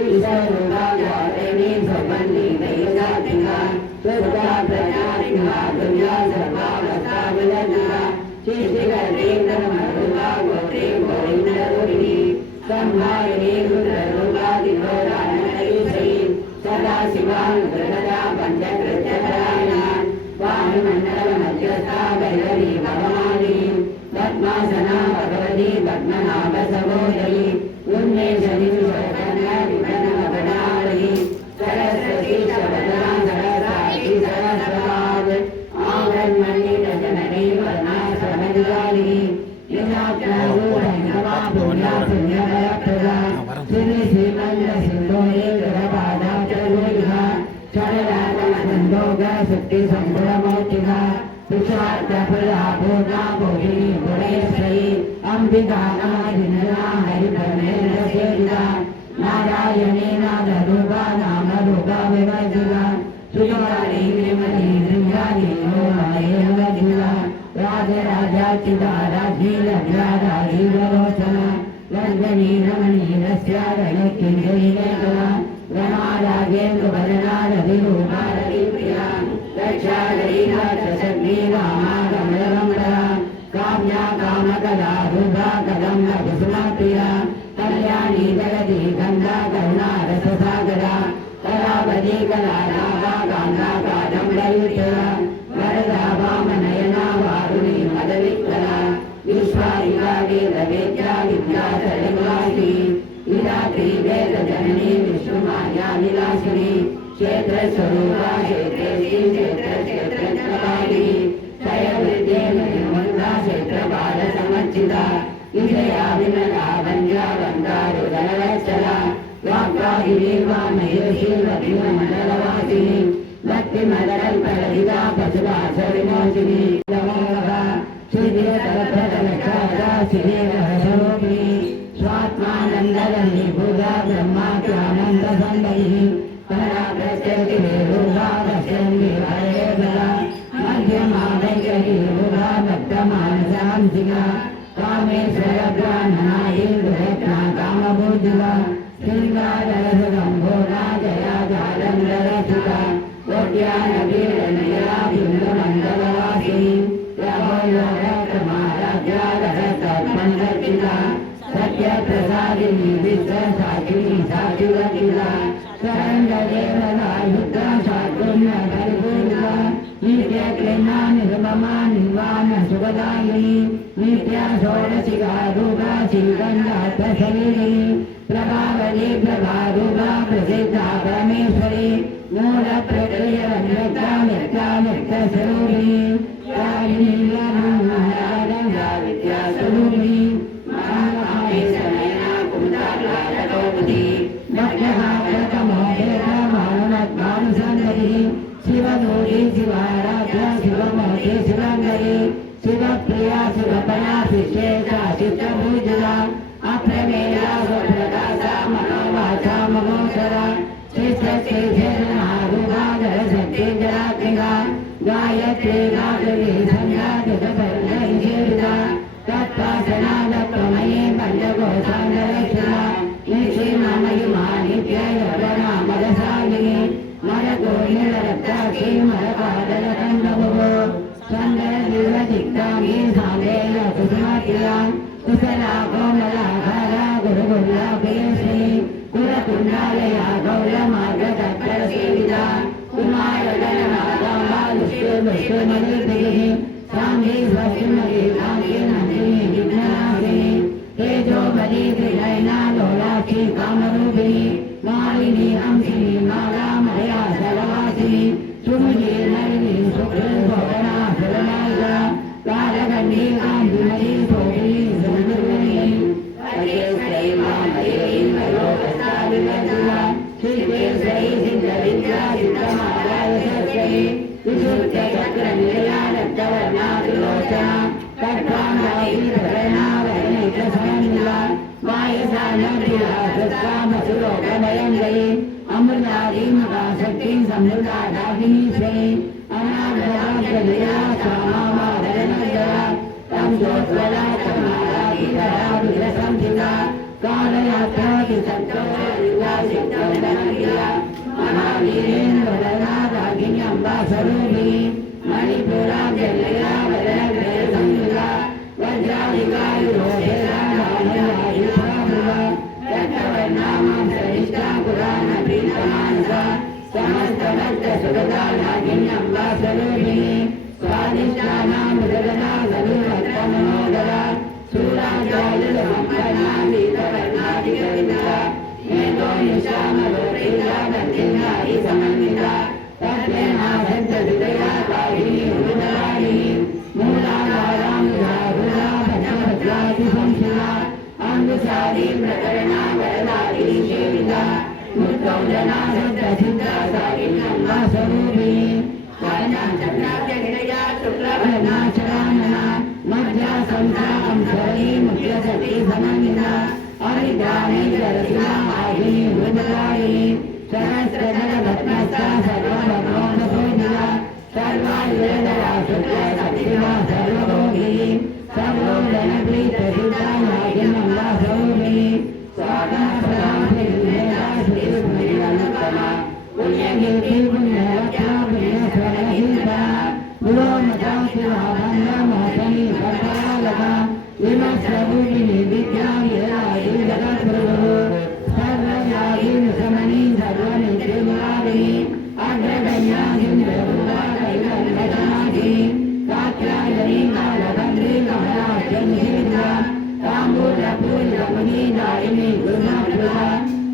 ईश्वरूपा गौरिणी सौगन्धी दैवजातिका सुधा प्रजातिका दुर्या सर्वावस्था विलजिता शिष्टिकर्त्री ब्रह्मरूपा गोत्री गोविन्दरूपिणी संहारिणी रुद्ररूपा दिव्यदानकरीश्वरी सदाशिवा रुद्रकथा पञ्चकृत्यपरायणा वायुमण्डलमध्यस्था भैरवी भगवानी पद्मासना भगवती पद्मनाभसहोदरी उन्मेषणी शोकन्या विघ्नमगणावली सरस्वती शबदना सरस्वती सरस्वतात् आङ्गन्मणि रजननी वर्णा समदिगालिनी निजाज्ञारूढैनवा पुण्या पुण्यफलप्रदा श्री श्रीमन्द सिन्धोरे ग्रहपादाचरोगिहा क्षरराजसन्दोगा शक्ति सम्भुरमौक्तिका पुरुषार्थफला पूर्णा भोगिनी भुवनेश्वरी अंबिका नादिनना हरिभरणेन सेविता नारायणी नादरूपा नामरूपा विवर्जिता सुजवाणी विमली दृङ्गानि योगायेवजिता राजराजाचिता राज्ञी लज्जा राजीवलोचना रञ्जनी रमणी रस्या रणकिञ्जरीवेकला रमा राजेन्द्रवदना रविरूपा रविप्रिया रक्षाकरी राक्षसग्नी रामा कमलकमला काम्या कामकला रूपा कदम्ब कुसुमप्रिया कल्याणी जगती गंगा करुणा रससागरा कलावती कलानाभा कान्ता कादम्बरीप्रिया वरदा वामनयना वारुणी मदविक्कला विश्वारिका वेदवेद्या विद्या सर्ववासी विधात्री वेदजननी विष्णुमाया विलासिनी क्षेत्रस्वरूपा क्षेत्रेशी क्षेत्रक्षेत्रज्ञपालिनी क्षयवृद्धे निर्मन्दा क्षेत्रपालसमर्चिता विजया विमला वन्द्या वन्दारुदलवत्सला वाग्वाहिनी वामहेशी वद्युमण्डलवासिनी भक्तिमदकल्पललिता पशुपाशविमोचिनी नमोनमः श्रीदेवतरप्रदलक्षादा श्रीदेवहरोपिणी स्वात्मानन्दगणी भूजा ब्रह्माख्यानन्दसन्दरिः पराप्रत्यर्थिवेरूपा पश्यन्ति हरेभरा मध्यमादैकरी रूपा भक्तमानसांसिका कामेश्वरप्राणनायी दुरत्ना कामभूजिका श्रीङ्गाररसगम्भोगा जया जालन्धरसिका कोट्यानवीरनया बिन्दुमण्डलवासिनी रमोयोगक्रमाराध्या रहतत्मन्दर्शिता सत्यप्रसादिनी विश्वसाक्षिणी साक्षिवतिका शरण्यदेवता युक्ता शाकुण्यपरिपूजिता नित्यक्लेमा निर्ममा निर्वाण सुखदायिनी नित्या षोडशिका रूपा श्रीगन्धार्थशरीरिणी प्रभावली प्रभारूपा प्रसिद्धा परमेश्वरी मूलप्रकृतिरन्यक्ता व्यक्ताव्यक्तस्वरूपिणी यामिनी ज्ञानमहाराजा विद्यास्वरूपिणी महाकामेशनयना कुमुदाग्लाटकोपदी भक्तहारतमोदेवमानवत्मानुसन्दरी शिवदूरी शिवाराध्या शिवमोदे शिवङ्गरी शिवप्रिया शिवपना शिष्येता चित्तभूजिता अप्रमेया स्वप्रकाशा मनोवाचा ममोसरा श्रीशक्तिधरनारूपाधरशक्तिजरात्मिका गायत्री गात्री संध्याकृतपरिसेविता तत्पासनादत्वमयी पञ्चकोशान्तरक्षिता निश्चिममयुमा नित्ययवना मदसालिनी नीलरक्ताक्षी मरकादलकण्डमुभो चन्द्रदीर्घदिक्ताङ्गी साम्बेन सुषमाप्रिया कुशलाकोमलाकारा गुरुगुरुलाकेशनी कुलकुण्डालया गौरमार्गदत्तरसेविता कुमारगणनागाम्बा लुष्टुमणिभिः साङ्गी स्वस्तिमती काङ्गी नन्दिनी विघ्ननाशिनी तेजोबली त्रिनयना लोलाक्षी कामरूपिणी मालिनी अंशिनी मालामया सर्ववासिनी सुमती नलिनी शुक्रभवना सुरनायिका कालकण्डी कान्तिमती शोभिनी सुन्दरिणी अजेश्वरी मामदेवी मयोगस्ताविवर्जिता श्रीकेश्वरी सिद्धविद्या सिद्धमालाय सरस्वती विशुद्धचक्रनिलया रक्तवर्णा त्रिलोचना तत्त्वाङ्गायी प्रकरणा वर्णितसमन्विता वायसा नम्रिया सत्कामसुलोकभयङ्करी अमृतादी महाशक्ति समृद्धा दागिनीश्वरी अनागराजया सामावादनगरा तं ज्योत्वला चमालादिधरा विग्रहसंहिता कालयात्राति सत्त्वविद्या सिद्धवदनक्रिया महावीरेन्द्रवदना दागिनी अम्बा स्वरूपिणी मणिपुराजलया वदनग्रह संयुता वज्राधिकायुरोधेरा नामयायुषामुवा रक्तवर्णामां सरिष्ठा पुराणप्रीतमानसा समस्तभक्तसुगता नागिनी अम्बा स्वरूपिणी स्वादिष्टानां मृगना सविभक्तमनोदरा शूलाचार्यसम्पन्ना वीतवर्णाधिकविता मेधो निशामलोपेता भक्तिर्नारी समन्विता तत्त्वेनासक्तहृदया कारिणी हृदयारिणी मूलाधारां विधारुणा भजभद्रादिसंशिला अंगुशाली प्रकरणा वरदारिणी सेविता मुक्तौजना सप्तसिद्धा सारिणी अम्बा स्वरूपिणी चक्राभ्यहृदया शुक्लवर्णाचलानना मध्या संसा अंशरी मुख्यसती समन्विता अनिद्राणी जरसिला आहिनी हृदयारिणी सहस्रदलभत्मस्था सर्वभगवानशोभिता सर्वायुधरा शुक्लशक्तिमा सर्वभोगिनी सर्वोदनप्रीतसिद्धा नागिनम्बा स्वरूपिणी स्वागतप्रदाभिर्मेधा श्रीरुक्मिणीअनुत्तमा पुण्यकीर्ति पुण्यवक्षा पुण्यस्वरहीता पुरोमता शिवाभङ्गमोचनी भक्तालका विमर्शभूमिनी विद्या विराजी जगद्गुरुः सर्वव्याधिविषमणी सर्वनित्यनिवारिणी अग्रगण्यादिन्द्रभुवाकैकल्पनाशिनी कात्यायनी कालभद्री कमलाक्षमीता ताम्बूलपूर्णमुनी दायिनी गुरुमातृका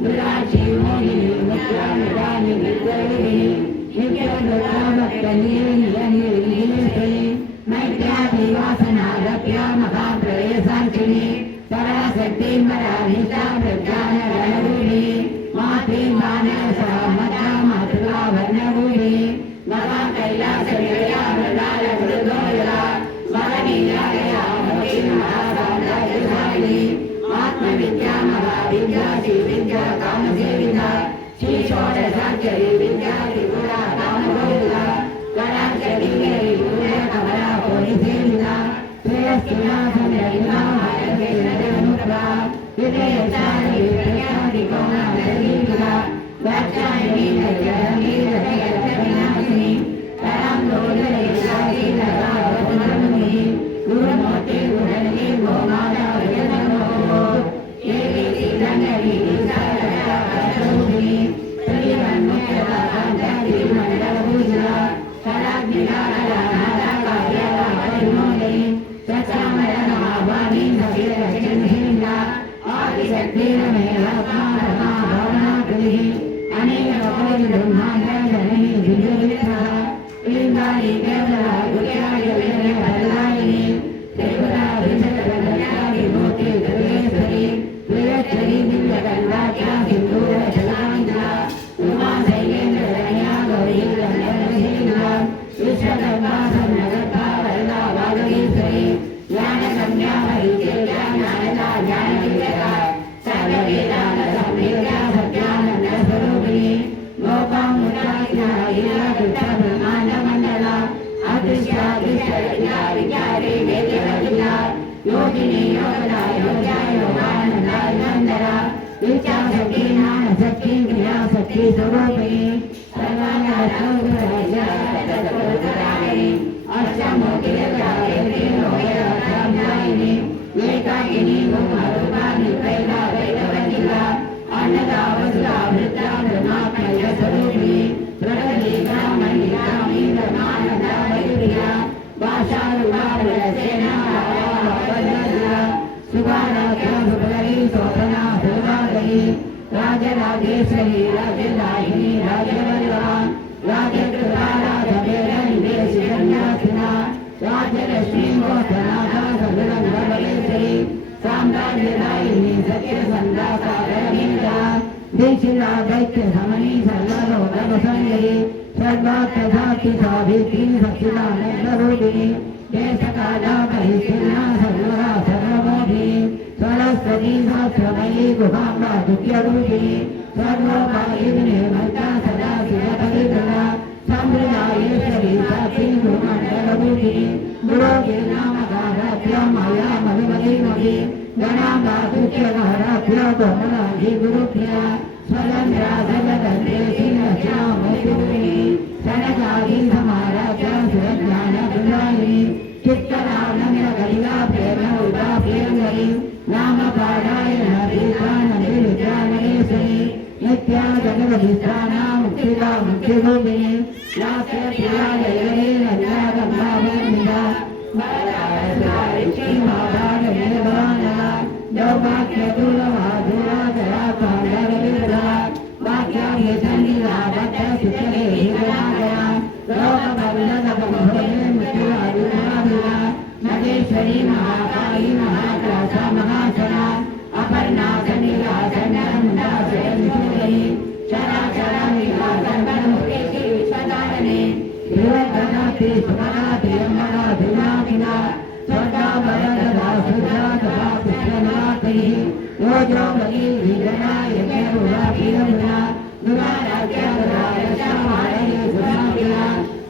विराजी मोहिनी मुक्तामिदानि विद्यारूपिणी नित्यदुर्गाभक्तनीयनीयनीश्वरी मैत्यादिवासनारप्या महाप्रवेशार्चिनी पराशक्ति परानिष्ठा प्रज्ञानरणरूपिणी मातृ मानसा मता मातृका वर्णरूपिणी महा कैलासनिलया मृणाल मृदोदरा महनीयालया मोहि महासाम्राज्यशालिनी आत्मविद्या महाविद्या श्रीविद्या कामसेविता श्रीषोडशाक्षरी विद्या त्रिपुरा कामगोचरा कलाक्षरी गुरुया कमला कोटिसेविता श्रेयस्थिना संरक्षिता भारतेन्द्रनुप्रभा विजयचारी प्रज्ञादिकोणा दर्शिता वाचायनी नयनी रचयविनाशिनी तरां दोदरेशासी लगावतुमरुणी गुरुमूर्ति गुणनी गोमाला विजनमो येवी सीदनरी विचारया करूपिणी श्रीमन्मुक्तदा कांतादी मंडलभूषा कलाग्निला नादा कार्यला परिमोदिनी सचामरणावाणी सविरचनहीना आदिशक्तिरमेव भावनाकृतिः अनेककोटि ब्रह्माण्डजननी दिव्यविग्रहा लिङ्गानि केवला गुह्यायविजयवरदायिनी त्रिपुरा विजयवरदायिमूर्ति सर्वेश्वरी विरक्षरी दिव्यकल्पाख्या सिन्दूरशलाङ्किता उमा शैलेन्द्ररण्या गौरी गन्धर्वसेविता विश्वकर्मा सन्नगर्भा वरदा वागीश्वरी ज्ञानगम्या परिचर्या ज्ञानदा ज्ञानविद्या सर्ववेदान्तसंविद्या सत्यानन्दस्वरूपिणी गोपामुद्रायिता ब्रह्माण्डमण्डला अदृश्यादृश्यविद्या विद्यारे वेद्यवर्जिता योगिनी योगदा योग्या योगानन्दा योगन्दरा विद्याशक्ति ज्ञानशक्ति क्रियाशक्ति स्वरूपिणी सर्वानन्द अष्टोत्तरायणी अष्टमोतिरकायत्री लोकयात्राम्यायिनी एकाकिनी भूमारूपाणि त्रैला वैरवतिला अन्नदा वसुधा वृत्ता ब्रह्मात्मय स्वरूपिणी प्रगतिका मणिकामी ब्रह्मानन्दा वैरिया भाषारूपा विरसेना वरदया सुभाराख्या सुभगरी शोभना शोभागरी राजराजेश्वरी राजदायिनी राजवल्लभा राजकृपा राजवेदनिवेशिकन्यासिना राजलक्ष्मी गोधनाथा सगुणगणेश्वरी साम्राज्यदायिनी सत्यसन्धा सागरनीता दीक्षिता दैत्य समनी सर्वलोकवसंगरी सर्वार्थसाक्षि सावित्री सच्चिदानन्दरूपिणी देशकाला परिच्छिन्ना सर्वदा सर्वमोहिनी सरस्वती साक्षमयी गुहाम्बा दुर्यरूपिणी सर्वोपायिनी मन्ता सदा शिवपरिधरा सम्प्रदायेश्वरी साक्षी गुरुमण्डलरूपिणी गुरोगिर्नामकाराभ्या माया मधुमतीमती गणाम्बातुच्यकाराभ्या कोमलाजी गुरुभ्या स्वतन्त्रा सर्वतन्त्रेशी लक्ष्यामूर्तिरूपिणी सनकादी समाराध्या सुरज्ञानप्रदायिनी चित्तरानन्दकलिका प्रेम उदा प्रियङ्करी नामपारायण दीपानन्दविद्यानरेश्वरी नित्या जगदधिष्ठाना मुक्तिदा मुक्तिरूपिणी लास्यप्रिया जयवरे नन्दागम्भावेन्दिता वरदायित्री मादानमेवानला दौभाग्यदूरमाधुरा जराकाण्डविद्या वाक्याभ्यसन्निधा भक्तसुचले हितनागरा लोकवल्लभमहोदे मृत्युराजुराभिरा नगेश्वरी महाकाली महात्रासा महासना अपर्णा सन्निधा सन्नमुदासयन्सूरी चराचरमिहा सर्वमुखेशी विश्वतारणे विवर्धनाति सुमनाति अम्बरा धुनातिना स्वर्गावरददा सुधा तथा पुष्पनातिः योजो बली विजना यज्ञरुरा प्रियमुना दुराराज्यवरायशामारये सुनाप्रिया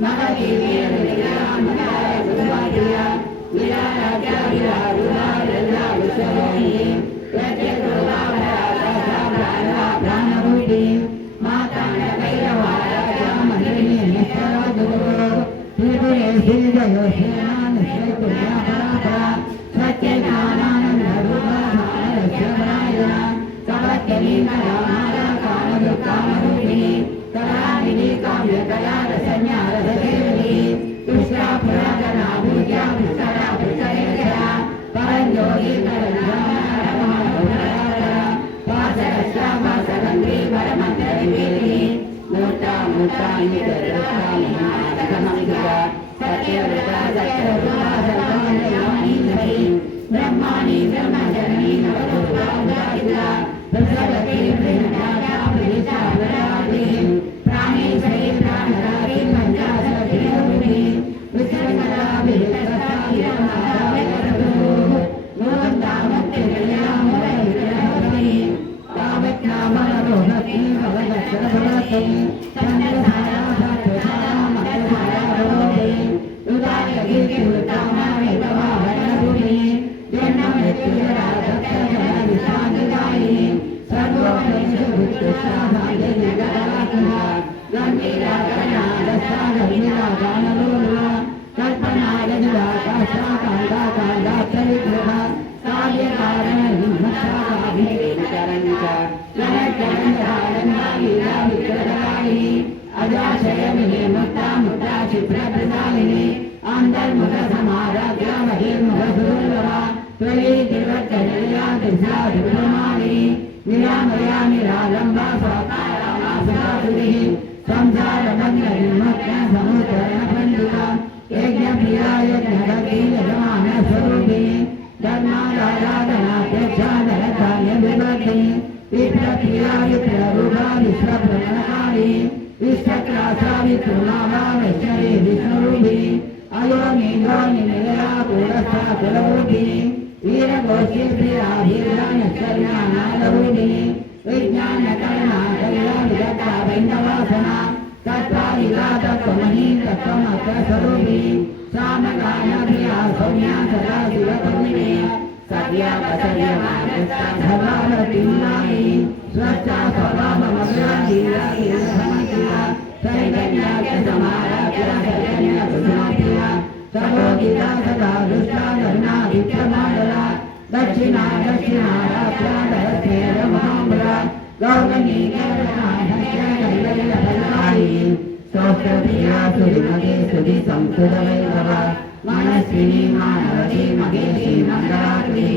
मगधी वीरविजया मुदाय सुभाग्या विराराज्या विरारुरा रजा विश्वरोहिणी प्रत्यग्रोभावराजा प्राणरूपिणी माताण्डभैरवाराजा मन्दिनी निष्ठराजुगुरो त्रिपुरे श्रीजयो श्रीनानश्वरपुर्या परापरा सत्यज्ञानानन्दरूपा भारतस्यवरायणा सवत्यलीकरामारा कामरूपिणी कलानिधि काव्यकला रसन्या रसदेवी तुष्टा पुरातना भूत्या पुष्करा पुष्करेशा परञ्जोगी परञ्जोरा वासरस्ता वासरन्त्री परमन्त्रविवेकिनी मूर्ता मूर्तानि दर्शयामि नाटकमङ्गिका सत्यव्रता सत्यरूपा सर्वाणि ब्रह्माणि ब्रह्मजननी नवरूपा उदारिता प्रसवती प्रेरणाया प्रेषा वराति प्राणेश्वरी प्राणराति पञ्चाशतीरूपिणी विश्वकला विरक्ता विरमाता विरतु मोहन्ता मुक्तिप्रिया मोरविरहति पावत्नामरोहति भवदक्षरभवति चन्द्रधारा सत्वधारा मकरधारा भवति उदारकीर्तिवृतामा विभवाभरणरूपिणी जन्ममृत्युजरा दक्षजनविशान्तिदायिनी सर्वोपनिषदुत्कृष्टाभाग्यनिगरात्मा गम्भीरागणादशागम्भीरा गानलोला कल्पनायजुरा काष्ठाकाण्डाकाण्डाचरित्रः कार्यकारणनिर्मत्साभिनिवेदकरञ्च जनकरञ्जरानन्दा विग्रहकारिणी अजाशयमिनी मुक्ता मुक्ता क्षिप्रप्रसादिनी अन्तर्मुखसमाराध्या बहिर्मुखसुदुर्लभा त्वयि तिर्वच्चर्या तिस्रा सुब्रह्माणि निरामया निरालम्बा स्वाकारामा सुधासुरिः संसारबन्धनिर्मुक्ता समुत्तरणपण्डिता यज्ञप्रिया यज्ञगति यजमानस्वरूपिणी धर्माराधनाध्यक्षा धरधान्यविवर्धिनी विप्रप्रिया विप्ररूपा विश्वभ्रमणकारिणी विश्वत्रासा विष्णुनामा वैष्णवी विष्णुरूपिणी अयोनि योनि निलया पूरस्था कुलरूपिणी वीरगोष्ठी प्रिया वीरानक्षर्या नादरूपिणी विज्ञानकर्णा कल्या विदग्धा वैन्दवासना तत्त्वादिगातत्वमही तत्त्वमत्रस्वरूपिणी सामगानप्रिया सौम्या सदा शिवकर्मिणी सद्या वसर्यमानस्ता धर्मावतीम्नायी स्वस्था स्वभावमग्रा वीरा वीरसमन्विता चैतन्याख्य समाराख्य चैतन्य सुनाप्रिया सर्वोदिता सदा दुष्टा धर्मा विद्यमानरा दक्षिणा दक्षिणाराख्या दरस्मेर महाम्बरा गौरणी गौरणाधक्या कैवल्यफलदायिनी स्तोत्रप्रिया सुरिमते सुधि संसुतवैभव मनस्विनी मानवती महेशी मंगलाकृति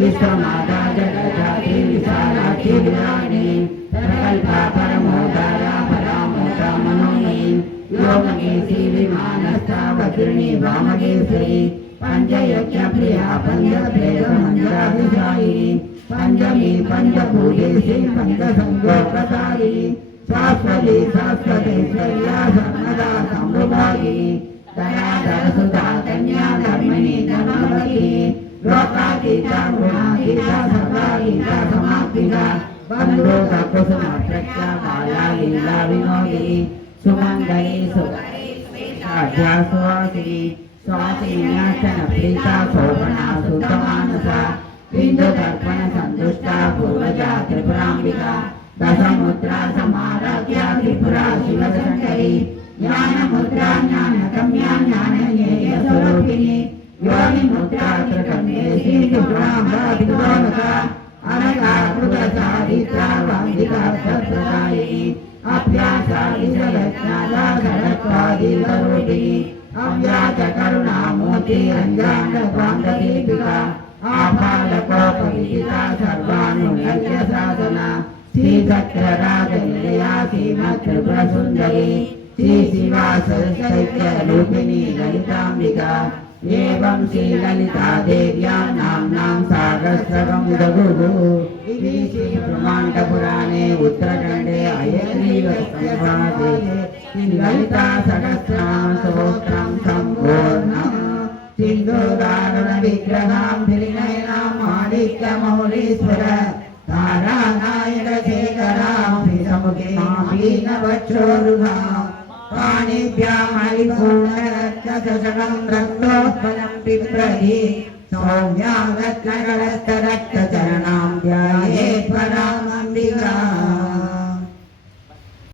विश्वमाता जगज्जाति विशालाक्षी विराटिनी प्रकल्पा परमोदारा परामोदा मनोमयी योगकेशी विमानस्था वज्रिणी वामकेश्वरी पंचयज्ञ प्रिया पंचप्रेत मंजराभिषायिनी पंचमी पंचभूतेशी पंचसंगोपसारिणी शाश्वती शाश्वतेश्वर्या सर्वदा संभुभागिनी दयाधर सुधा कन्या धर्मिणी धर्मवती लोकातीता गुणातीता सर्वातीता समाप्तिका बंधुक कुसुम प्रख्या बाला लीला विनोदिनी सुमंगली सुधाध्या सुहासिनी स्वासिन्यासन प्रीता शोभना सुतमानसा बिंदु दर्पण संतुष्टा पूर्वजा त्रिपुरांबिका दशमुद्रा समाराध्या त्रिपुरा शिवशंकरी ज्ञान मुद्रा ज्ञान गम्या ज्ञानज्ञेय स्वरूपिणी योनि मुद्रा त्रिकण्डेशी त्रिपुरांबा विद्वानका अनघा कृत सारित्रा वान्दिका सत्प्रदायिनी अभ्यासादि जगज्ञाता जगत्वादि स्वरूपिणी अव्याज करुणा मोती रंजान स्वांगदीपिका आभालकोपविदिता सर्वानुलक्ष्य साधना श्री चक्रराज निलया श्रीमत् त्रिपुर सुंदरी श्री शिवा सरस्वती रूपिणी ललितांबिका एवं श्री ललिता देव्या नाम्नां सहस्रकं दगुः इति श्री ब्रह्मांड पुराणे उत्तरखंडे अयग्रीव संवादे श्री ललिता सहस्रनाम स्तोत्रं संपूर्णम् सिंधुदारुण विग्रहां त्रिनयनां माणिक्यमौलीश्वर तारानायक शेखरां श्रीसमुखे मापीनवक्षोरुहां पाणिभ्यामलिपूर्णरत्नचषकं रक्तोत्पलं बिभ्रति सौम्यां रत्नकलस्थरक्तचरणां ध्यायेत् परामम्बिकाम्